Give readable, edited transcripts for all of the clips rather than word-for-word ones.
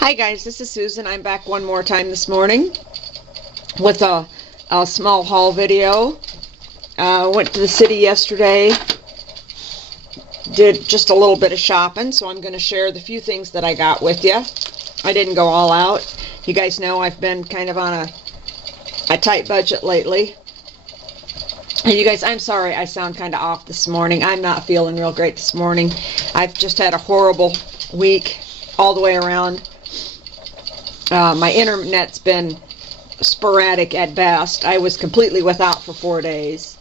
Hi guys, this is Susan. I'm back one more time this morning with a small haul video. Went to the city yesterday, did just a little bit of shopping, so I'm going to share the few things that I got with you. I didn't go all out. You guys know I've been kind of on a tight budget lately. And you guys, I'm sorry I sound kind of off this morning. I'm not feeling real great this morning. I've just had a horrible week all the way around. My internet's been sporadic at best. I was completely without for 4 days.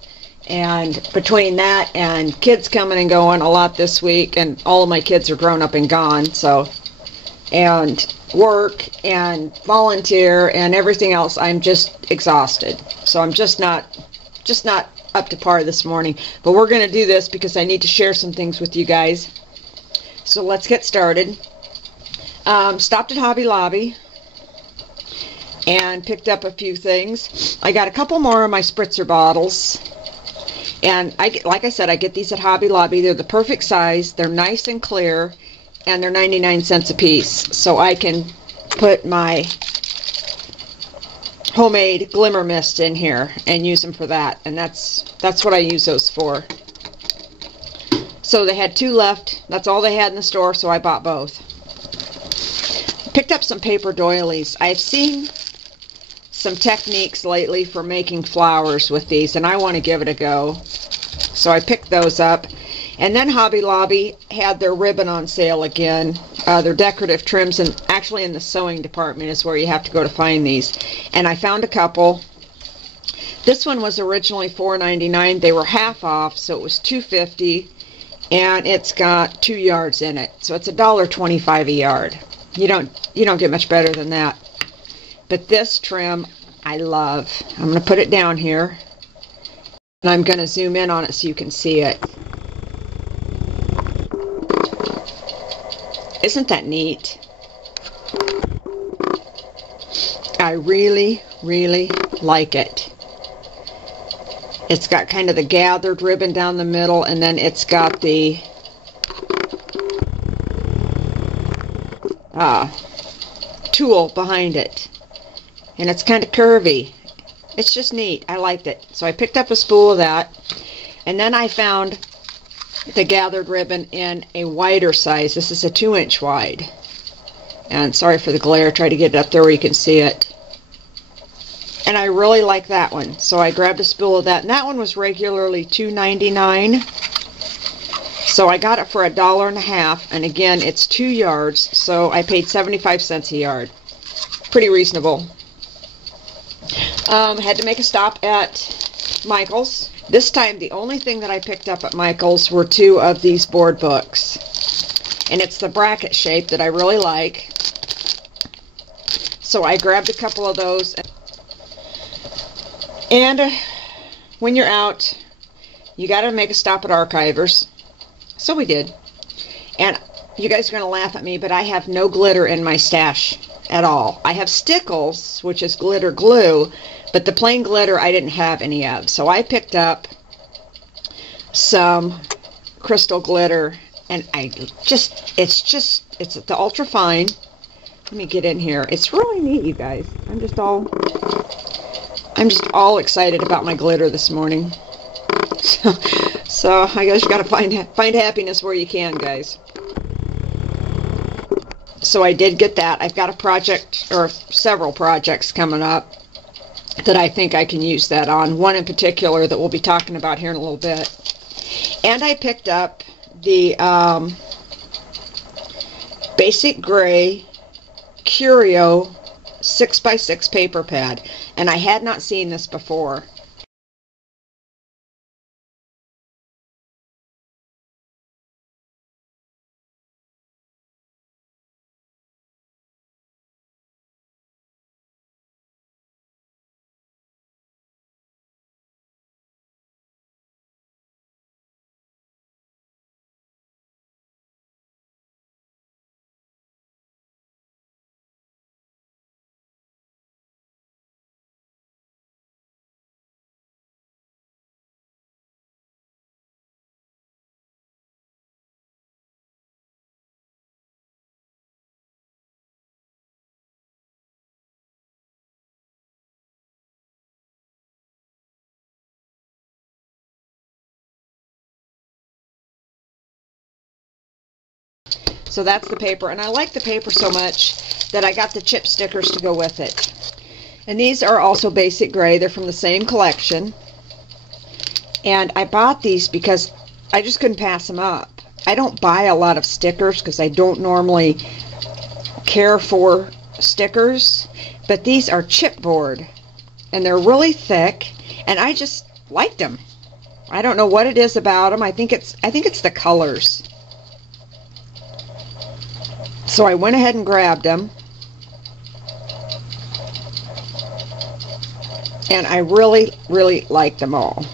And between that and kids coming and going a lot this week, and all of my kids are grown up and gone, so, and work and volunteer and everything else, I'm just exhausted. So I'm just not up to par this morning. But we're going to do this because I need to share some things with you guys. So let's get started. Stopped at Hobby Lobby and picked up a few things. I got a couple more of my spritzer bottles, and like I said, I get these at Hobby Lobby. They're the perfect size, they're nice and clear, and they're 99 cents a piece, so I can put my homemade glimmer mist in here and use them for that, and that's what I use those for. So they had 2 left. That's all they had in the store, so I bought both. Picked up some paper doilies. I've seen some techniques lately for making flowers with these, and I want to give it a go. So I picked those up. And then Hobby Lobby had their ribbon on sale again. Their decorative trims, and actually in the sewing department is where you have to go to find these. And I found a couple. This one was originally $4.99. They were half off, so it was $2.50, and it's got 2 yards in it. So it's $1.25 a yard. You don't get much better than that. But this trim I love. I'm going to put it down here, and I'm going to zoom in on it so you can see it. Isn't that neat? I really, really like it. It's got kind of the gathered ribbon down the middle, and then it's got the tulle behind it. And it's kind of curvy. It's just neat. I liked it. So I picked up a spool of that. And then I found the gathered ribbon in a wider size. This is a 2-inch wide. And sorry for the glare. Try to get it up there where you can see it. And I really like that one. So I grabbed a spool of that. And that one was regularly $2.99. So I got it for $1.50. And again, it's 2 yards. So I paid 75 cents a yard. Pretty reasonable. Had to make a stop at Michael's. This time the only thing that I picked up at Michael's were 2 of these board books. And it's the bracket shape that I really like. So I grabbed a couple of those. And when you're out, you got to make a stop at Archivers. So we did. And you guys are going to laugh at me, but I have no glitter in my stash at all. I have Stickles, which is glitter glue, but the plain glitter I didn't have any of. So I picked up some crystal glitter, and it's the ultra fine. Let me get in here. It's really neat, you guys. I'm just all excited about my glitter this morning. So I guess you got to find happiness where you can, guys. So I did get that. I've got a project, or several projects coming up that I think I can use that on. One in particular that we'll be talking about here in a little bit. And I picked up the Basic Gray Curio 6x6 paper pad. And I had not seen this before. So that's the paper, and I like the paper so much that I got the chip stickers to go with it. And these are also basic gray. They're from the same collection. And I bought these because I just couldn't pass them up. I don't buy a lot of stickers because I don't normally care for stickers, but these are chipboard and they're really thick, and I just liked them. I don't know what it is about them. I think it's the colors. So I went ahead and grabbed them, and I really like them all.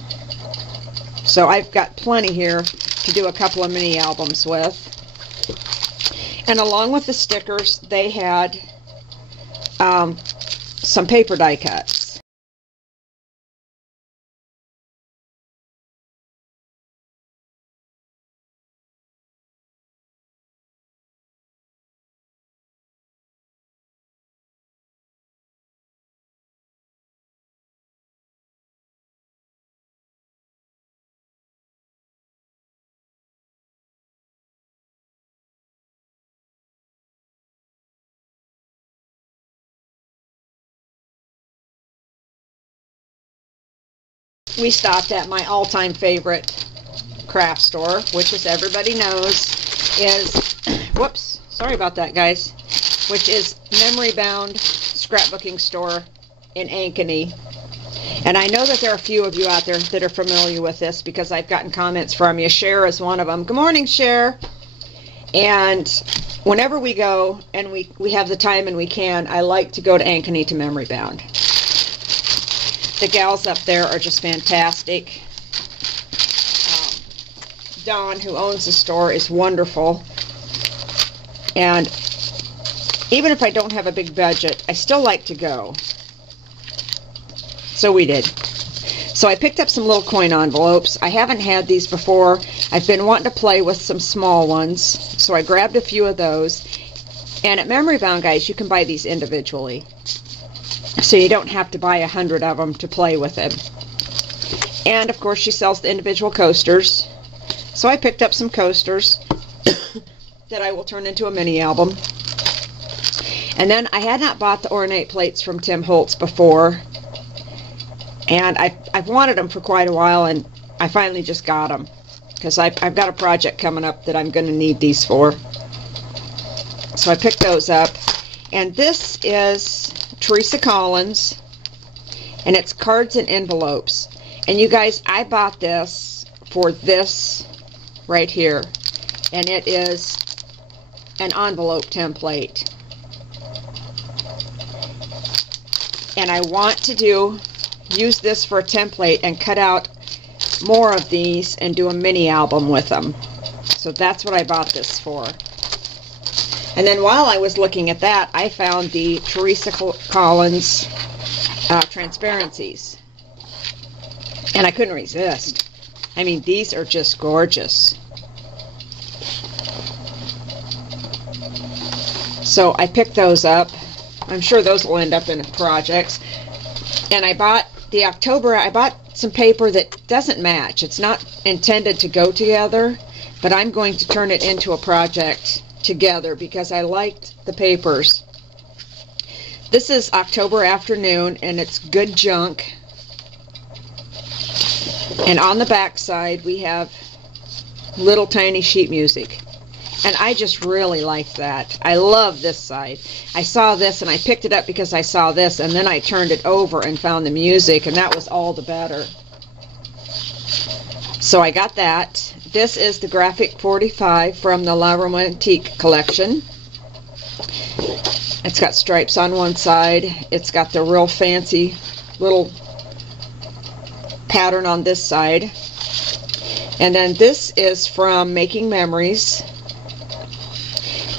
So I've got plenty here to do a couple of mini albums with. And along with the stickers, they had some paper die cuts. We stopped at my all-time favorite craft store, which, as everybody knows, is, whoops, sorry about that, guys, which is Memory Bound Scrapbooking Store in Ankeny. And I know that there are a few of you out there that are familiar with this because I've gotten comments from you. Cher is one of them. Good morning, Cher. And whenever we go and we have the time and we can, I like to go to Ankeny to Memory Bound. The gals up there are just fantastic. Dawn, who owns the store, is wonderful. And even if I don't have a big budget, I still like to go. So we did. So I picked up some little coin envelopes. I haven't had these before. I've been wanting to play with some small ones. So I grabbed a few of those. And at Memory Bound, guys, you can buy these individually. So you don't have to buy 100 of them to play with them. And of course she sells the individual coasters. So I picked up some coasters that I will turn into a mini album. And then I had not bought the ornate plates from Tim Holtz before. And I've wanted them for quite a while, and I finally just got them. Because I've got a project coming up that I'm going to need these for. So I picked those up. And this is Teresa Collins, and it's cards and envelopes. And you guys, I bought this for this right here, and it is an envelope template. And I want to use this for a template and cut out more of these and do a mini album with them. So that's what I bought this for. And then while I was looking at that, I found the Teresa Collins transparencies. And I couldn't resist. I mean, these are just gorgeous. So I picked those up. I'm sure those will end up in projects. And I bought the October, I bought some paper that doesn't match. It's not intended to go together, but I'm going to turn it into a project together because I liked the papers. This is October Afternoon, and it's good junk. And on the back side we have little tiny sheet music, and I just really like that. I love this side. I saw this and I picked it up because I saw this, and then I turned it over and found the music, and that was all the better. So I got that. This is the Graphic 45 from the La Romantique collection. It's got stripes on one side. It's got the real fancy little pattern on this side. And then this is from Making Memories.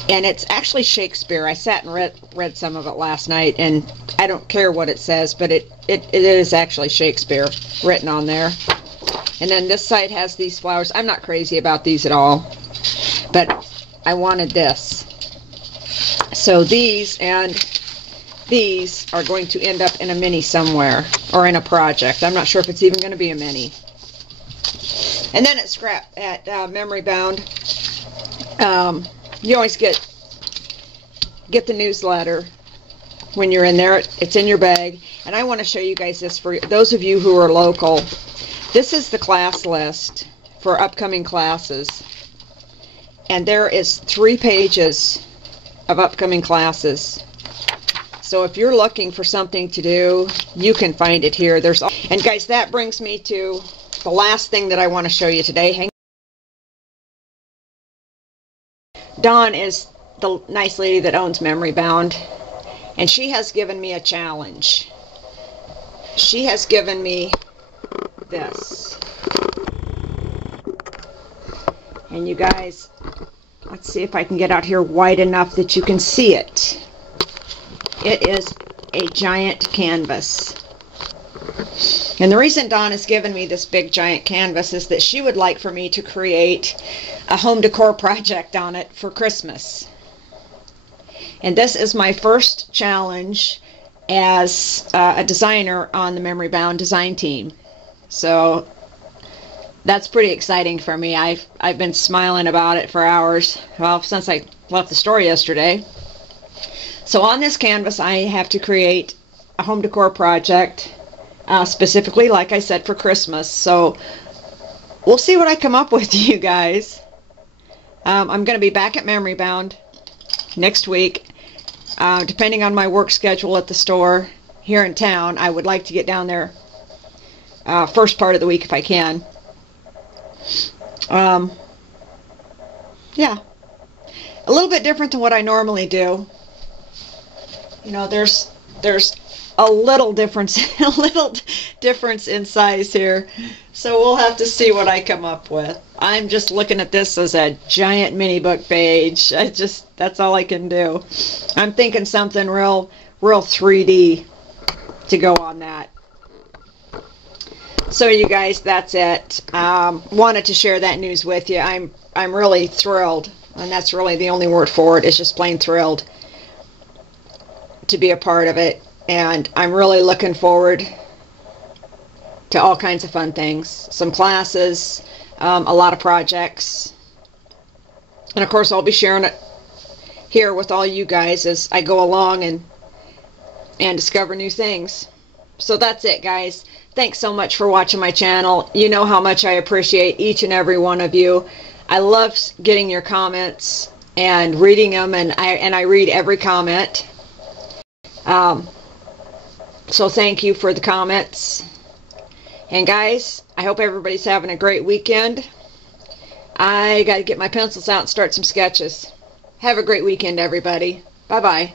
And it's actually Shakespeare. I sat and read some of it last night, and I don't care what it says, but it is actually Shakespeare written on there. And then this side has these flowers. I'm not crazy about these at all, but I wanted this. So these and these are going to end up in a mini somewhere, or in a project. I'm not sure if it's even going to be a mini. And then at Memory Bound, You always get the newsletter when you're in there. It's in your bag. And I want to show you guys this for those of you who are local. This is the class list for upcoming classes. And there is 3 pages of upcoming classes. So if you're looking for something to do, you can find it here. And guys, that brings me to the last thing that I want to show you today. Dawn is the nice lady that owns Memory Bound, and she has given me a challenge. She has given me this. And you guys, let's see if I can get out here wide enough that you can see it. It is a giant canvas. And the reason Dawn has given me this big giant canvas is that she would like for me to create a home decor project on it for Christmas. And this is my first challenge as a designer on the Memory Bound design team. So that's pretty exciting for me. I've been smiling about it for hours, well, since I left the store yesterday. So on this canvas I have to create a home decor project, specifically, like I said, for Christmas. So we'll see what I come up with, you guys. I'm going to be back at Memory Bound next week. Depending on my work schedule at the store here in town, I would like to get down there first part of the week if I can. Yeah, a little bit different than what I normally do. You know, there's a little difference in size here, so we'll have to see what I come up with. I'm just looking at this as a giant mini book page. That's all I can do. I'm thinking something real 3D to go on that. So you guys, that's it. Wanted to share that news with you. I'm really thrilled, and that's really the only word for it, is just plain thrilled to be a part of it. And I'm really looking forward to all kinds of fun things. Some classes, a lot of projects. And of course I'll be sharing it here with all you guys as I go along and discover new things. So that's it, guys. Thanks so much for watching my channel. You know how much I appreciate each and every one of you. I love getting your comments and reading them, and I read every comment. So thank you for the comments. And guys, I hope everybody's having a great weekend. I got to get my pencils out and start some sketches. Have a great weekend, everybody. Bye-bye.